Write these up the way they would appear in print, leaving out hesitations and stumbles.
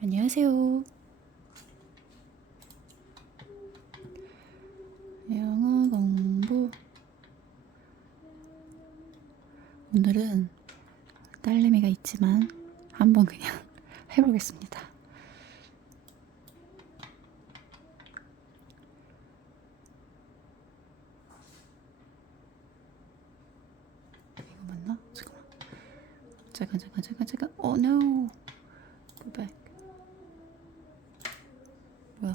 안녕하세요. 영어 공부. 오늘은 딸내미가 있지만 한번 그냥 해보겠습니다. 이거 맞나? 잠깐. Oh no. Go back. 뭐야?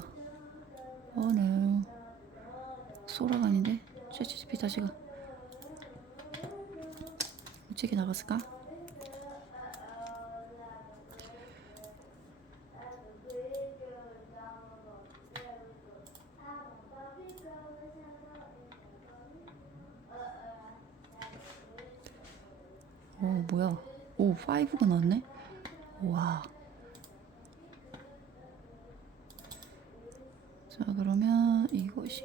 Oh no. 소라가 아닌데? 챗GPT 다시가 우측에 나갔을까? 오 뭐야? 오 5가 나왔네? 와. 자 그러면 이것이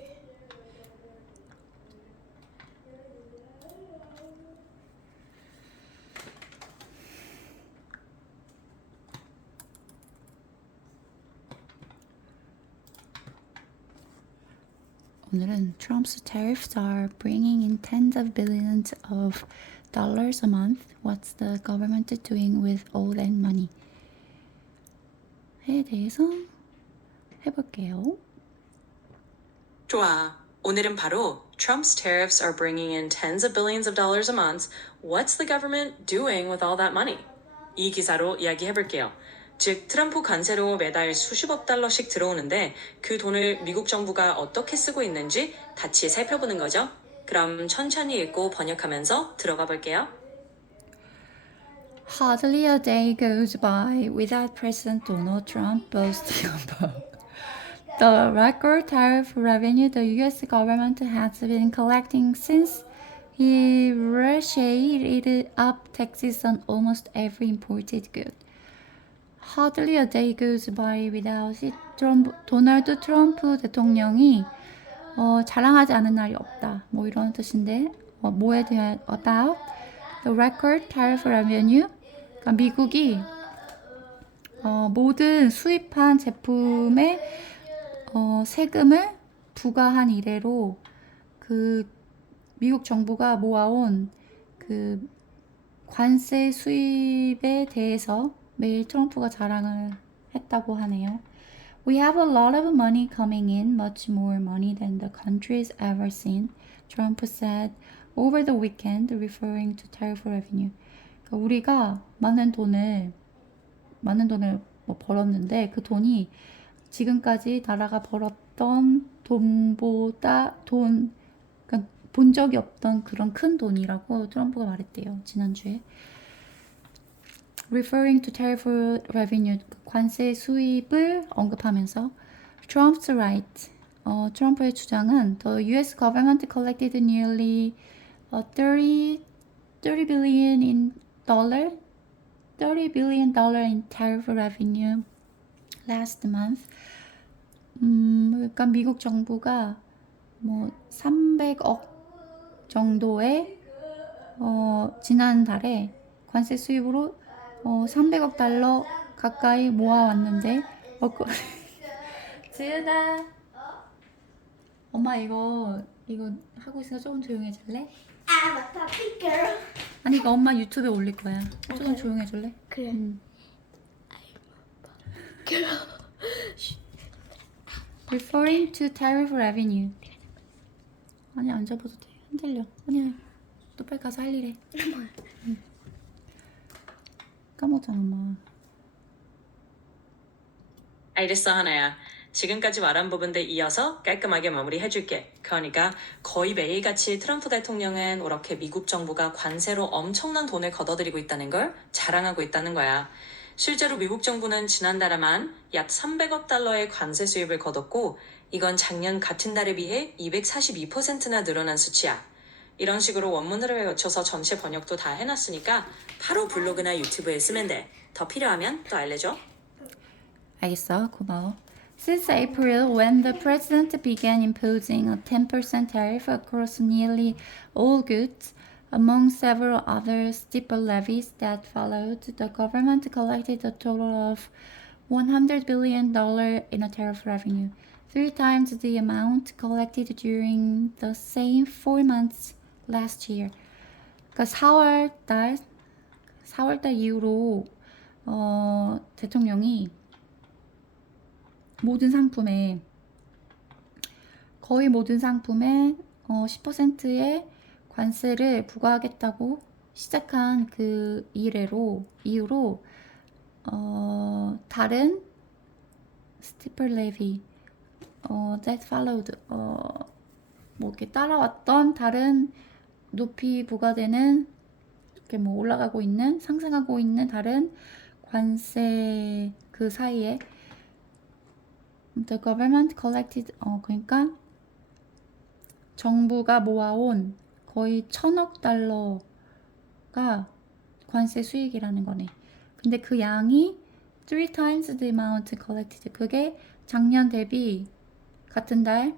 오늘은 Trump's tariffs are bringing in tens of billions of dollars a month. What's the government doing with all that money? 에 대해서 해볼게요. 좋아. 오늘은 바로 Trump's tariffs are bringing in tens of billions of dollars a month. What's the government doing with all that money? 이 기사로 이야기해볼게요. 즉, 트럼프 관세로 매달 수십억 달러씩 들어오는데 그 돈을 미국 정부가 어떻게 쓰고 있는지 같이 살펴보는 거죠. 그럼 천천히 읽고 번역하면서 들어가 볼게요. Hardly a day goes by without President Donald Trump boasting about the record tariff revenue the U.S. government has been collecting since he ratcheted up taxes on almost every imported good. Hardly a day goes by without it. 도널드 트럼프 대통령이 자랑하지 않은 날이 없다. 뭐 이런 뜻인데 뭐에 대한 about the record tariff revenue. 그러니까 미국이 모든 수입한 제품에 세금을 부과한 이래로 그 미국 정부가 모아온 그 관세 수입에 대해서 매일 트럼프가 자랑을 했다고 하네요. We have a lot of money coming in, much more money than the country's ever seen, Trump said over the weekend, referring to tariff revenue. 그러니까 우리가 많은 돈을 뭐 벌었는데 그 돈이 지금까지 나라가 벌었던 돈보다 그러니까 본 적이 없던 그런 큰 돈이라고 트럼프가 말했대요. 지난주에. Referring to tariff revenue, 관세 수입을 언급하면서 Trump's right, 트럼프의 주장은 the U.S. government collected nearly 30 billion in $30 billion in tariff revenue last month. 그러니까 미국 정부가 뭐 300억 정도의 지난달에 관세 수입으로 300억 달러 가까이 모아왔는데 지은아 엄마 이거 하고 있으니까 조금 조용해질래? I'm a puppy girl. 아니 이거 엄마 유튜브에 올릴 거야. 조금 조용해줄래? 그래. Referring to tariff revenue. 아니 안 잡아도 돼. 흔들려. 아니야. 또 빨리 가서 할 일해. 까먹었잖아 엄마. 알겠어, 하나야. 지금까지 말한 부분들 이어서 깔끔하게 마무리해줄게. 그러니까 거의 매일같이 트럼프 대통령은 이렇게 미국 정부가 관세로 엄청난 돈을 걷어들이고 있다는 걸 자랑하고 있다는 거야. 실제로 미국 정부는 지난달에만 약 300억 달러의 관세 수입을 거뒀고 이건 작년 같은 달에 비해 242%나 늘어난 수치야. 이런 식으로 원문으로 외쳐서 전체 번역도 다 해놨으니까 바로 블로그나 유튜브에 쓰면 돼. 더 필요하면 또 알려줘. 알겠어. 고마워. Since April, when the president began imposing a 10% tariff across nearly all goods, among several other steeper levies that followed, the government collected a total of $100 billion in a tariff revenue, 3 times the amount collected during the same 4 months last year. 그러니까 4월달 이후로 대통령이 거의 모든 상품에 10%의 관세를 부과하겠다고 시작한 그 이후로 다른 스티플 레비 that followed 뭐 이렇게 따라왔던 다른 높이 부과되는 이렇게 뭐 올라가고 있는 상승하고 있는 다른 관세 그 사이에 the government collected 그러니까 정부가 모아온 거의 1,000억 달러가 관세 수익이라는 거네. 근데 그 양이 3 times the amount collected. 그게 작년 대비 같은 달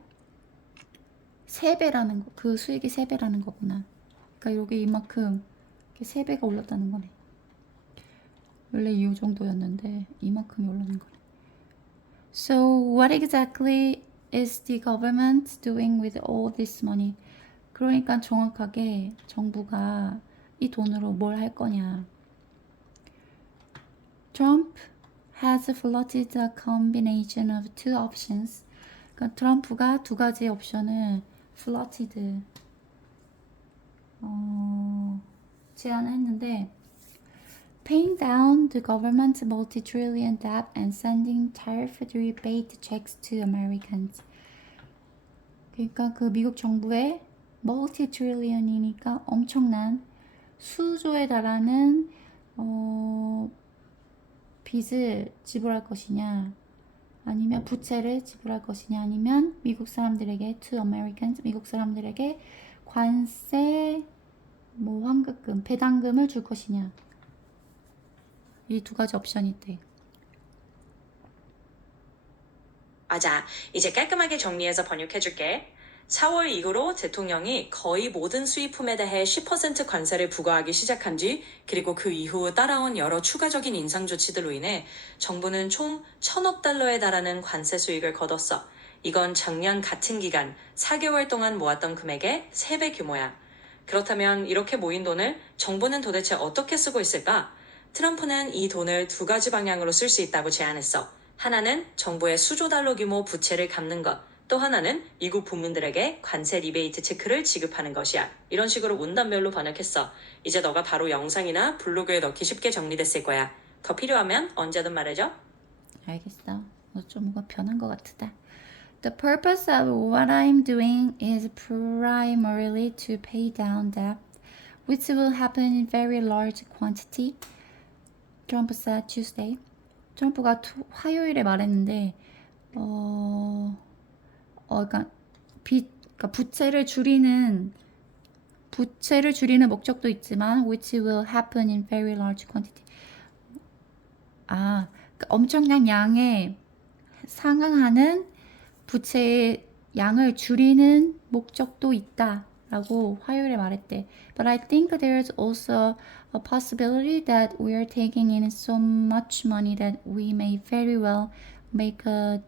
3배라는 거. 그 수익이 3배라는 거구나. 그러니까 여기 이만큼 3배가 올랐다는 거네. 원래 이 정도였는데 이만큼이 올라는 거네. So what exactly is the government doing with all this money? 그러니까 정확하게 정부가 이 돈으로 뭘 할 거냐. Trump has floated a combination of 2 options. 그러니까 트럼프가 2가지 옵션을 floated 제안했는데 paying down the government's multi-trillion debt and sending tariff rebate checks to Americans. 그러니까 그 미국 정부의 multi-trillion이니까 엄청난 수조에 달하는 빚을 지불할 것이냐, 아니면 부채를 지불할 것이냐, 아니면 미국 사람들에게 to Americans 미국 사람들에게 관세 뭐 환급금 배당금을 줄 것이냐. 이 2가지 옵션이 있대. 맞아. 이제 깔끔하게 정리해서 번역해줄게. 4월 이후로 대통령이 거의 모든 수입품에 대해 10% 관세를 부과하기 시작한 뒤, 그리고 그 이후 따라온 여러 추가적인 인상 조치들로 인해 정부는 총 1,000억 달러에 달하는 관세 수익을 거뒀어. 이건 작년 같은 기간 4개월 동안 모았던 금액의 3배 규모야. 그렇다면 이렇게 모인 돈을 정부는 도대체 어떻게 쓰고 있을까? 트럼프는 이 돈을 2가지 방향으로 쓸 수 있다고 제안했어. 하나는 정부의 수조 달러 규모 부채를 갚는 것, 또 하나는 미국 국민들에게 관세 리베이트 체크를 지급하는 것이야. 이런 식으로 문단별로 번역했어. 이제 너가 바로 영상이나 블로그에 넣기 쉽게 정리됐을 거야. 더 필요하면 언제든 말해줘. 알겠어. 좀 뭐가 변한 것 같다. The purpose of what I'm doing is primarily to pay down debt, which will happen in very large quantity. Trump said Tuesday. 트럼프가 화요일에 말했는데, 그러니까 부채를 줄이는 목적도 있지만, which will happen in very large quantity. 그러니까 엄청난 양에 상응하는 부채의 양을 줄이는 목적도 있다라고 화요일에 말했대. But I think there's also a possibility that we are taking in so much money that we may very well make a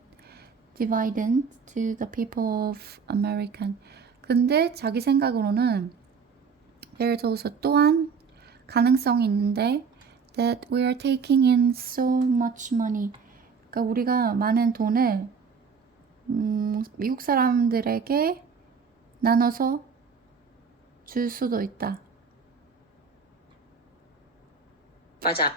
dividend to the people of American. 근데 자기 생각으로는 there's also 또한 가능성이 있는데 that we are taking in so much money. 그러니까 우리가 많은 돈을 미국 사람들에게 나눠서 줄 수도 있다. 맞아.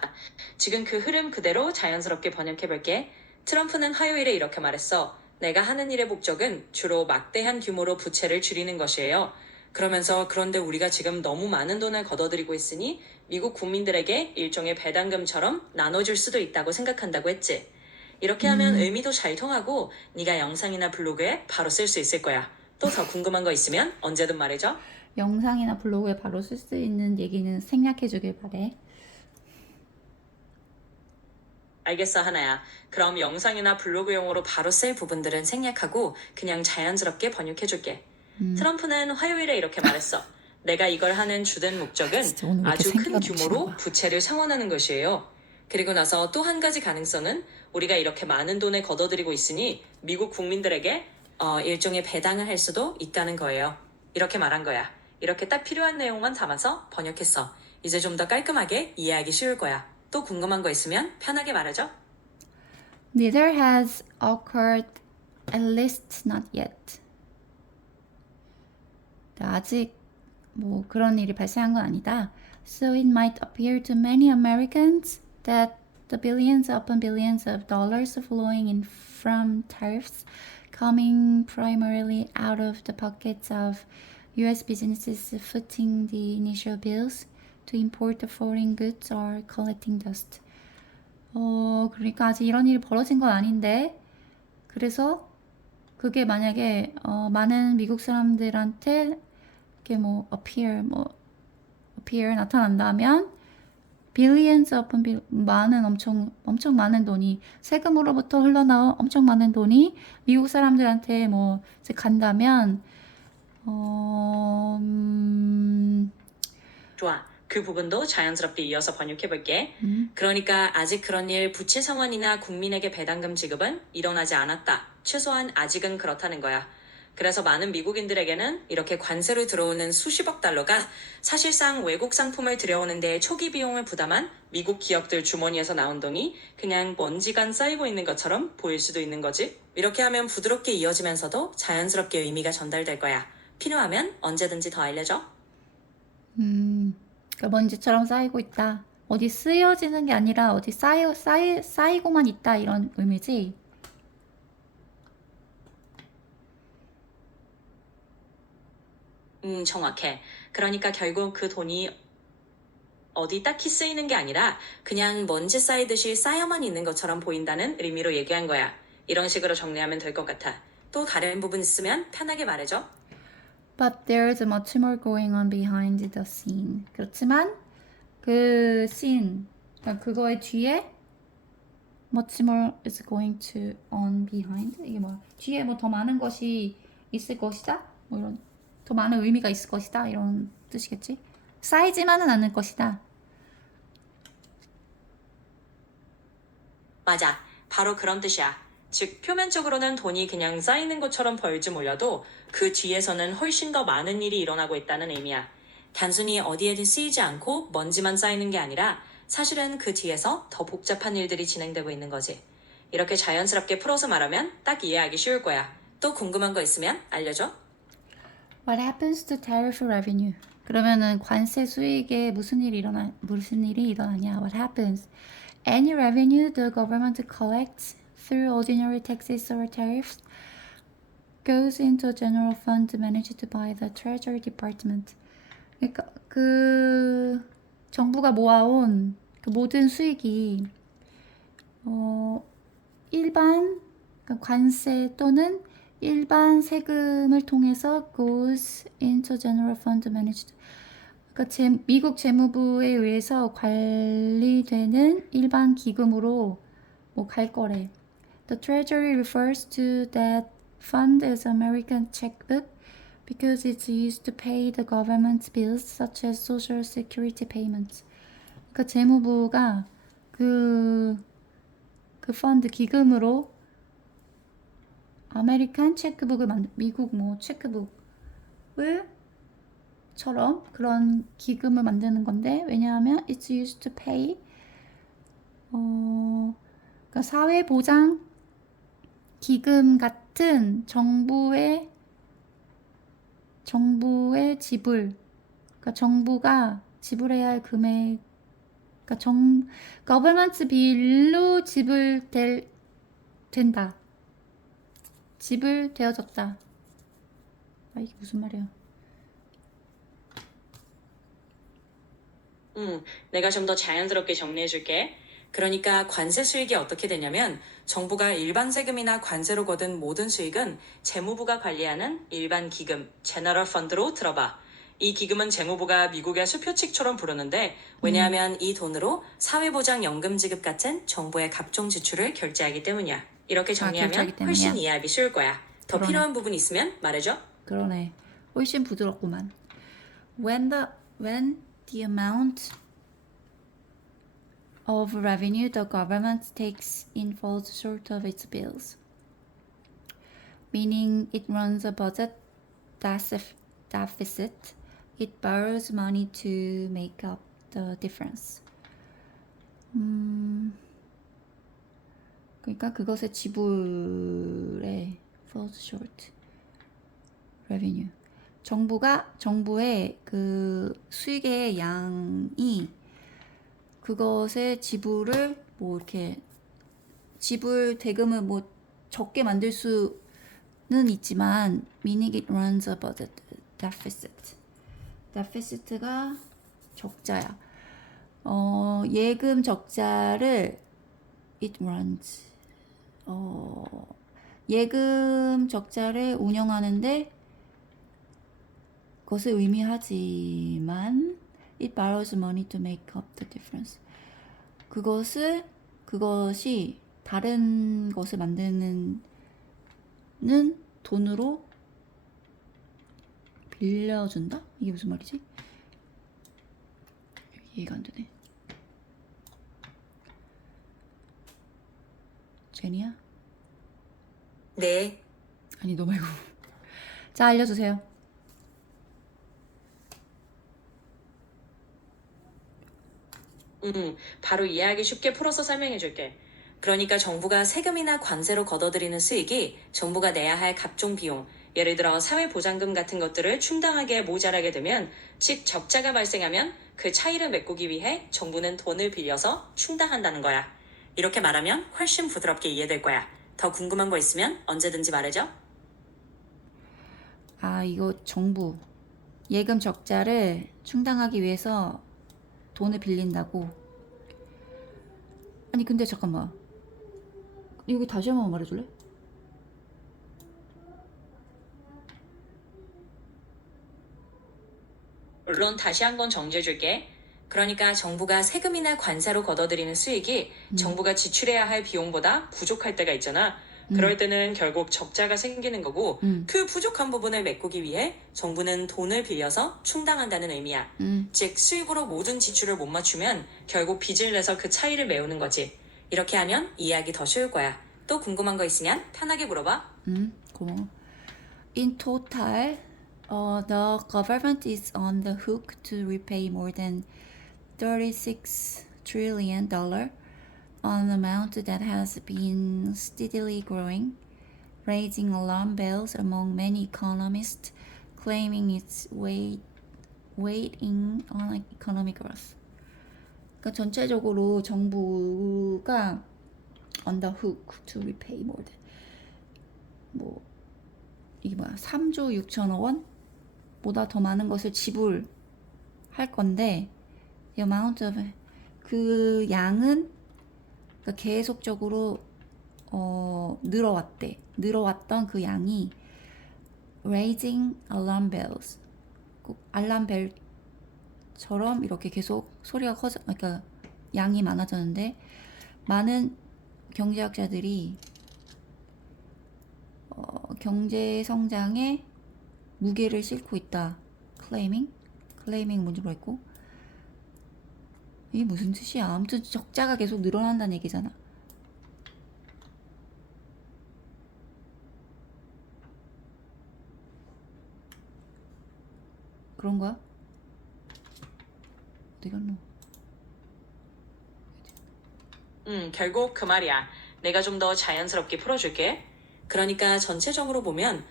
지금 그 흐름 그대로 자연스럽게 번역해볼게. 트럼프는 화요일에 이렇게 말했어. 내가 하는 일의 목적은 주로 막대한 규모로 부채를 줄이는 것이에요. 그러면서 그런데 우리가 지금 너무 많은 돈을 걷어들이고 있으니 미국 국민들에게 일종의 배당금처럼 나눠줄 수도 있다고 생각한다고 했지. 이렇게 하면 의미도 잘 통하고 네가 영상이나 블로그에 바로 쓸 수 있을 거야. 또 더 궁금한 거 있으면 언제든 말해줘. 영상이나 블로그에 바로 쓸 수 있는 얘기는 생략해 주길 바래. 알겠어, 하나야. 그럼 영상이나 블로그용으로 바로 쓸 부분들은 생략하고 그냥 자연스럽게 번역해줄게. 트럼프는 화요일에 이렇게 말했어. 내가 이걸 하는 주된 목적은 진짜 오늘 왜 이렇게 아주 큰 생기가 넘치는 규모로 거야. 부채를 상환하는 것이에요. 그리고 나서 또 한 가지 가능성은 우리가 이렇게 많은 돈을 걷어들이고 있으니 미국 국민들에게 일종의 배당을 할 수도 있다는 거예요. 이렇게 말한 거야. 이렇게 딱 필요한 내용만 담아서 번역했어. 이제 좀 더 깔끔하게 이해하기 쉬울 거야. 또 궁금한 거 있으면 편하게 말하죠. Neither has occurred, at least not yet. 아직 뭐 그런 일이 발생한 건 아니다. So it might appear to many Americans that the billions upon billions of dollars flowing in from tariffs coming primarily out of the pockets of US businesses footing the initial bills to import the foreign goods are collecting dust. 그러니까 아직 이런 일이 벌어진 건 아닌데 그래서 그게 만약에 많은 미국 사람들한테 이렇게 뭐 appear 나타난다면 billions upon 많은 엄청 많은 돈이 세금으로부터 흘러나온 엄청 많은 돈이 미국 사람들한테 뭐 이제 간다면 좋아. 그 부분도 자연스럽게 이어서 번역해 볼게. 그러니까 아직 그런 일 부채 상환이나 국민에게 배당금 지급은 일어나지 않았다. 최소한 아직은 그렇다는 거야. 그래서 많은 미국인들에게는 이렇게 관세로 들어오는 수십억 달러가 사실상 외국 상품을 들여오는 데 초기 비용을 부담한 미국 기업들 주머니에서 나온 돈이 그냥 먼지간 쌓이고 있는 것처럼 보일 수도 있는 거지. 이렇게 하면 부드럽게 이어지면서도 자연스럽게 의미가 전달될 거야. 필요하면 언제든지 더 알려줘. 그러니까 먼지처럼 쌓이고 있다. 어디 쓰여지는 게 아니라 어디 쌓이고만 있다 이런 의미지. 정확해. 그러니까 결국 그 돈이 어디 딱히 쓰이는 게 아니라 그냥 먼지 쌓이듯이 쌓여만 있는 것처럼 보인다는 의미로 얘기한 거야. 이런 식으로 정리하면 될 것 같아. 또 다른 부분 있으면 편하게 말해줘. But there's much more going on behind the scene. 그렇지만 그 scene, 그러니까 그거의 뒤에 much more is going to on behind. 이게 뭐야? 뒤에 뭐 더 많은 것이 있을 것이다. 뭐 이런 더 많은 의미가 있을 것이다. 이런 뜻이겠지? 쌓이지만은 않을 것이다. 맞아. 바로 그런 뜻이야. 즉, 표면적으로는 돈이 그냥 쌓이는 것처럼 보일지 몰라도 그 뒤에서는 훨씬 더 많은 일이 일어나고 있다는 의미야. 단순히 어디에든 쓰이지 않고 먼지만 쌓이는 게 아니라 사실은 그 뒤에서 더 복잡한 일들이 진행되고 있는 거지. 이렇게 자연스럽게 풀어서 말하면 딱 이해하기 쉬울 거야. 또 궁금한 거 있으면 알려줘. What happens to tariff revenue? 그러면은 관세 수익에 무슨 일이 일어나냐? What happens? Any revenue the government collects through ordinary taxes or tariffs goes into a general fund managed by the Treasury Department. 그러니까 그 정부가 모아온 그 모든 수익이 일반 그러니까 관세 또는 일반 세금을 통해서 goes into general fund managed. 그러니까 미국 재무부에 의해서 관리되는 일반 기금으로 뭐 갈 거래. The Treasury refers to that fund as American checkbook because it's used to pay the government's bills such as Social Security payments. 그러니까 재무부가 그 펀드 기금으로 아메리칸 체크북을 미국 뭐 체크북을 처럼 그런 기금을 만드는 건데 왜냐하면 it's used to pay 그러니까 사회보장 기금 같은 정부의 지불 그러니까 정부가 지불해야 할 금액 그러니까 government bill로 된다. 지불되어졌다. 이게 무슨 말이야? 내가 좀 더 자연스럽게 정리해줄게. 그러니까 관세 수익이 어떻게 되냐면 정부가 일반 세금이나 관세로 거둔 모든 수익은 재무부가 관리하는 일반 기금, 제너럴 펀드로 들어봐. 이 기금은 재무부가 미국의 수표칙처럼 부르는데 왜냐하면 이 돈으로 사회보장연금 지급 같은 정부의 각종 지출을 결제하기 때문이야. 이렇게 정리하면 결제하기 때문이야. 훨씬 이해하기 쉬울 거야. 더 그러네. 필요한 부분 있으면 말해줘. 그러네. 훨씬 부드럽구만. When the amount of revenue the government takes in falls short of its bills, meaning it runs a budget deficit. It borrows money to make up the difference. 그러니까 그것의 지불에 falls short revenue. 정부의 그 수익의 양이 그것의 지불을 뭐 이렇게 지불 대금을 뭐 적게 만들 수는 있지만 meaning it runs a budget deficit. deficit가 적자야. 예금 적자를 it runs 예금 적자를 운영하는데 그것을 의미하지만 it borrows money to make up the difference. 그것이 다른 것을 만드는 돈으로 빌려준다? 이게 무슨 말이지? 이해가 안 되네. 제니야? 네. 아니 너 말고. 자, 알려주세요. 바로 이해하기 쉽게 풀어서 설명해 줄게. 그러니까 정부가 세금이나 관세로 걷어들이는 수익이 정부가 내야 할 각종 비용, 예를 들어 사회보장금 같은 것들을 충당하게 모자라게 되면, 즉 적자가 발생하면 그 차이를 메꾸기 위해 정부는 돈을 빌려서 충당한다는 거야. 이렇게 말하면 훨씬 부드럽게 이해될 거야. 더 궁금한 거 있으면 언제든지 말해줘. 아, 이거 정부 예금 적자를 충당하기 위해서 돈을 빌린다고. 아니 근데 잠깐만, 여기 다시 한번 말해줄래? 물론 다시 한번 정리해줄게. 그러니까 정부가 세금이나 관세로 걷어들이는 수익이 정부가 지출해야 할 비용보다 부족할 때가 있잖아. 그럴 때는 결국 적자가 생기는 거고, 그 부족한 부분을 메꾸기 위해 정부는 돈을 빌려서 충당한다는 의미야. 즉 수입으로 모든 지출을 못 맞추면 결국 빚을 내서 그 차이를 메우는 거지. 이렇게 하면 이해하기 더 쉬울 거야. 또 궁금한 거 있으면 편하게 물어봐. 고마워. In total, the government is on the hook to repay more than $36 trillion an amount that has been steadily growing, raising alarm bells among many economists, claiming its weighing on economic growth. 그러니까 전체적으로 정부가 on the hook to repay more than 뭐 이게 뭐야 3조 6천억 원보다 더 많은 것을 지불할 건데 the amount of 그 양은 그러니까 계속적으로 늘어왔던 그 양이 raising alarm bells, 알람벨처럼 이렇게 계속 소리가 그러니까 양이 많아졌는데 많은 경제학자들이 경제 성장에 무게를 싣고 있다. claiming 뭔지 모르겠고, 이게 무슨 뜻이야? 아무튼 적자가 계속 늘어난다는 얘기잖아. 그런 거야? 어디 갔노? 결국 그 말이야. 내가 좀 더 자연스럽게 풀어줄게. 그러니까 전체적으로 보면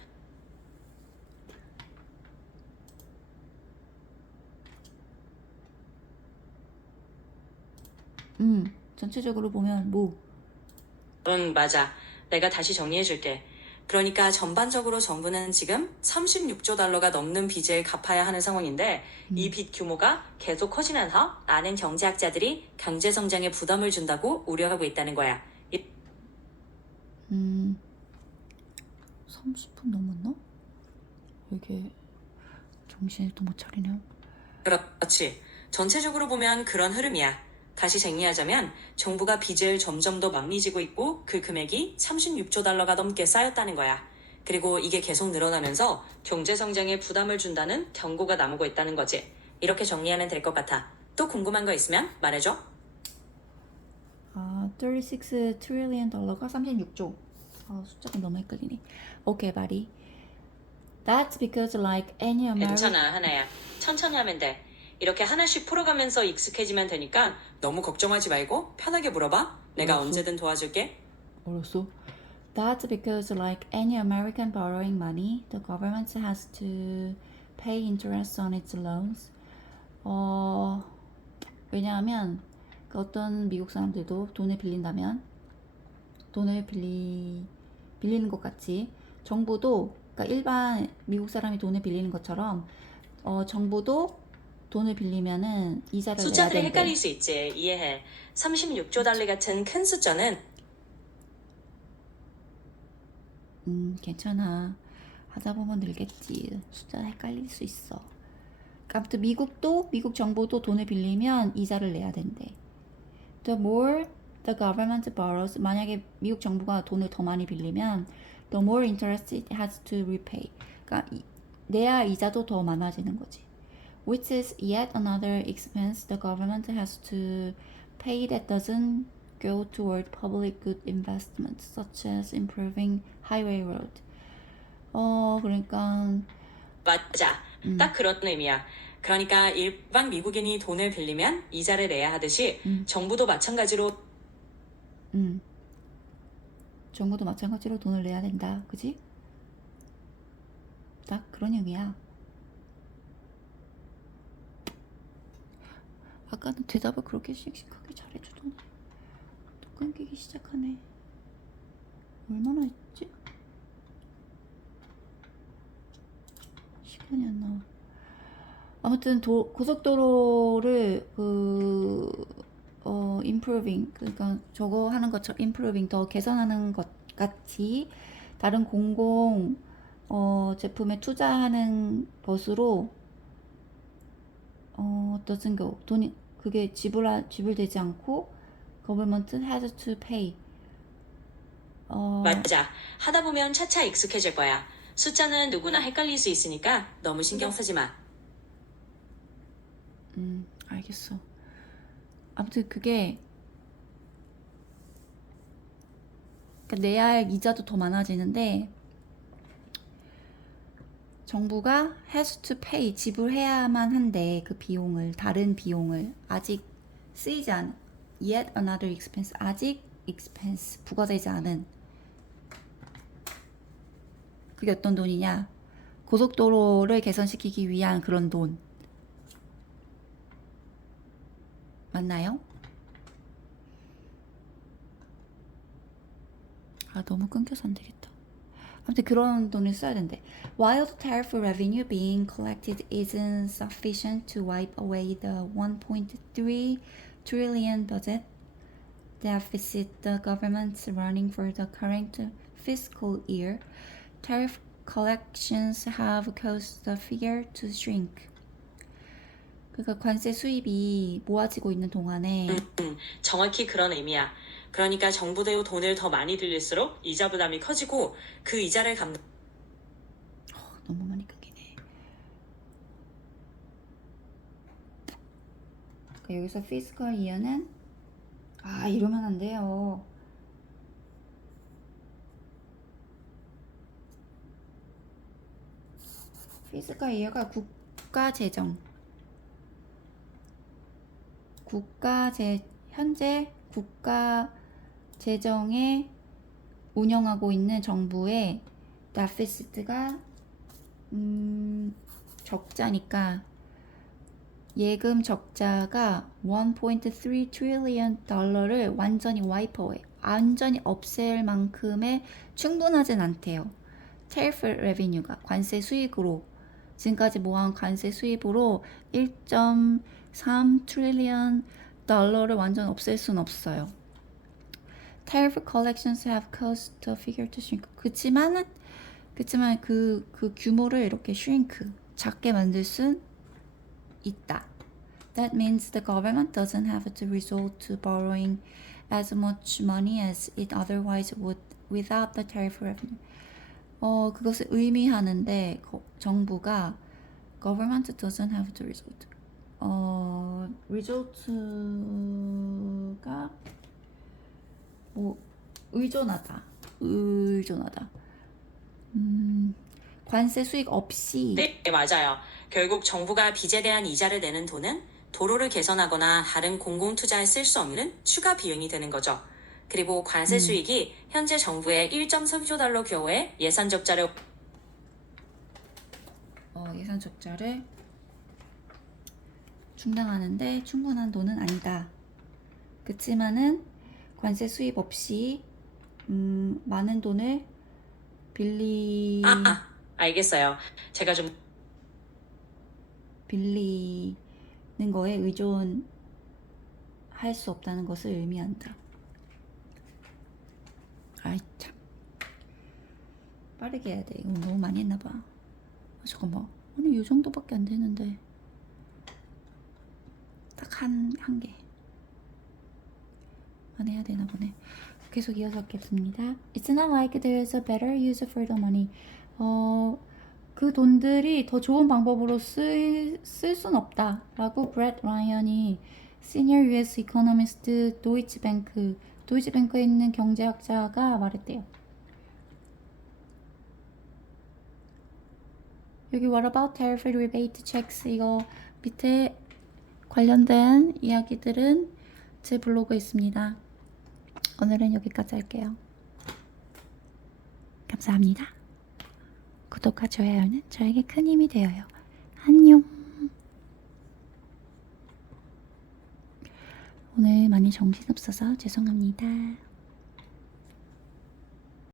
전체적으로 보면 뭐? 맞아. 내가 다시 정리해줄게. 그러니까 전반적으로 정부는 지금 36조 달러가 넘는 빚을 갚아야 하는 상황인데, 이 빚 규모가 계속 커지면서 많은 경제학자들이 경제 성장에 부담을 준다고 우려하고 있다는 거야. 30분 넘었나? 왜 이렇게 정신을 또 못 차리냐? 그렇지. 전체적으로 보면 그런 흐름이야. 다시 정리하자면 정부가 빚을 점점 더 많이 지고 있고 그 금액이 36조 달러가 넘게 쌓였다는 거야. 그리고 이게 계속 늘어나면서 경제 성장에 부담을 준다는 경고가 나오고 있다는 거지. 이렇게 정리하면 될 것 같아. 또 궁금한 거 있으면 말해줘. 36 trillion 달러가 36조. 숫자가 너무 헷갈리네. Okay, buddy. That's because like any American 괜찮아, 하나야. 천천히 하면 돼. 이렇게 하나씩 풀어가면서 익숙해지면 되니까 너무 걱정하지 말고 편하게 물어봐. 내가 알았어. 언제든 도와줄게. 알았어. That's because like any American borrowing money, the government has to pay interest on its loans. 왜냐하면 그 어떤 미국 사람들도 돈을 빌린다면 빌리는 것 같이 정부도 그러니까 일반 미국 사람이 돈을 빌리는 것처럼 정부도 돈을 빌리면은 이자를 내야 숫자들이 된대. 헷갈릴 수 있지. 이해해. 36조 달러 같은 큰 숫자는 괜찮아. 하다 보면 늘겠지. 숫자 헷갈릴 수 있어. 아무튼 미국 정부도 돈을 빌리면 이자를 내야 된대. The more the government borrows, 만약에 미국 정부가 돈을 더 많이 빌리면 the more interest it has to repay. 그러니까 내야 이자도 더 많아지는 거지. Which is yet another expense the government has to pay that doesn't go toward public good investments, such as improving highway road. 그러니까 맞아. 딱 그런 의미야. 그러니까 일반 미국인이 돈을 빌리면 이자를 내야 하듯이 정부도 마찬가지로 정부도 마찬가지로 돈을 내야 된다. 그지? 딱 그런 의미야. 아까는 대답을 그렇게 씩씩하게 잘해주더니 또 끊기기 시작하네. 얼마나 했지? 시간이 안 나와. 아무튼 고속도로를 improving 그러니까 저거 하는 것처럼 improving 더 개선하는 것 같이 다른 공공 제품에 투자하는 것으로 doesn't go 돈이 그게 지불되지 않고 government has to pay. 맞아. 하다 보면 차차 익숙해질 거야. 숫자는 누구나 헷갈릴 수 있으니까 너무 신경 쓰지 마. 알겠어. 아무튼 그게 그러니까 내야 할 이자도 더 많아지는데 정부가 has to pay 지불해야만 한데 그 비용을 다른 비용을 아직 쓰이지 않은 yet another expense 아직 expense 부과되지 않은 그게 어떤 돈이냐 고속도로를 개선시키기 위한 그런 돈 맞나요? 너무 끊겨서 안 되겠다. 아무튼 그런 돈을 써야 된대. While the tariff revenue being collected isn't sufficient to wipe away the 1.3 trillion budget deficit the government's running for the current fiscal year, tariff collections have caused the figure to shrink. 그러니까 관세 수입이 모아지고 있는 동안에 정확히 그런 의미야. 그러니까 정부도 돈을 더 많이 빌릴수록 이자 부담이 커지고 그 이자를 너무 많이 끊기네. 그러니까 여기서 fiscal year는 이러면 안 돼요. fiscal year가 현재 국가 재정에 운영하고 있는 정부의 데피시트가 적자니까 예금 적자가 1.3 trillion 달러를 완전히 완전히 없앨 만큼의 충분하진 않대요. tariff revenue가 관세 수익으로 지금까지 모아온 관세 수입으로 1.3 trillion 달러를 완전 없앨 순 없어요. Tariff collections have caused the figure to shrink. 그치만 그 규모를 이렇게 shrink 작게 만들 순 있다. That means the government doesn't have to resort to borrowing as much money as it otherwise would without the tariff revenue. 그것을 의미하는데 정부가 government doesn't have to resort. resort가 뭐 의존하다. 관세 수익 없이 네, 맞아요. 결국 정부가 빚에 대한 이자를 내는 돈은 도로를 개선하거나 다른 공공투자에 쓸 수 없는 추가 비용이 되는 거죠. 그리고 관세 수익이 현재 정부의 1.3조 달러 규모의 예산 적자를 예산 적자를 충당하는데 충분한 돈은 아니다. 그치만은 관세 수입 없이 많은 돈을 알겠어요. 제가 좀 빌리는 거에 의존할 수 없다는 것을 의미한다. 아이 참 빠르게 해야 돼. 이거 너무 많이 했나 봐. 잠깐만. 아니 이 정도밖에 안 되는데 딱 한 개. 안 해야 되나 보네. 계속 이어서 하겠습니다. It's not like there's a better use for the money. 그 돈들이 더 좋은 방법으로 쓸 순 없다. 라고 브렛 라이언이 Senior US Economist 도이치뱅크에 있는 경제학자가 말했대요. 여기 What about tariff rebate checks? 이거 밑에 관련된 이야기들은 제 블로그에 있습니다. 오늘은 여기까지 할게요. 감사합니다. 구독과 좋아요는 저에게 큰 힘이 되어요. 안녕. 오늘 많이 정신없어서 죄송합니다.